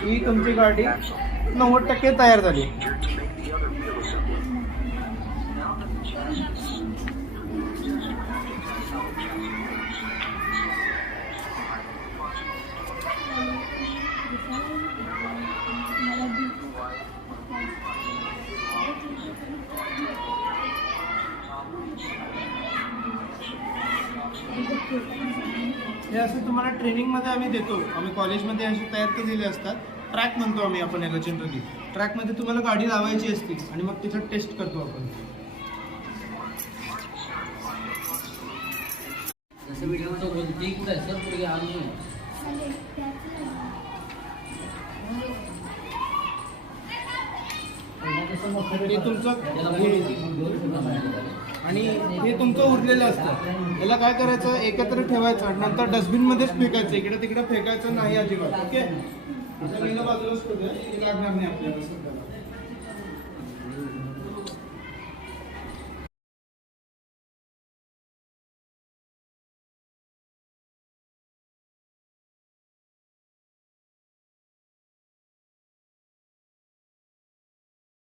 ही तुमची गाडी 90% तयार झाली. हे असं तुम्हाला ट्रेनिंगमध्ये आम्ही देतो. आम्ही कॉलेजमध्ये असे तयार केलेले असतात. ट्रॅक म्हणतो आम्ही आपण याला जनरली. ट्रॅकमध्ये तुम्हाला गाडी लावायची असते आणि मग तिथं टेस्ट करतो आपण. हे तुमचं आणि हे तुमचं उरलेलं असतं. याला काय करायचं, एकत्र ठेवायचं आणि नंतर डस्टबिनमध्येच फेकायचं. इकडे तिकडे फेकायचं नाही अजिबात. ओके, बाजूलाच लागणार नाही आपल्याला.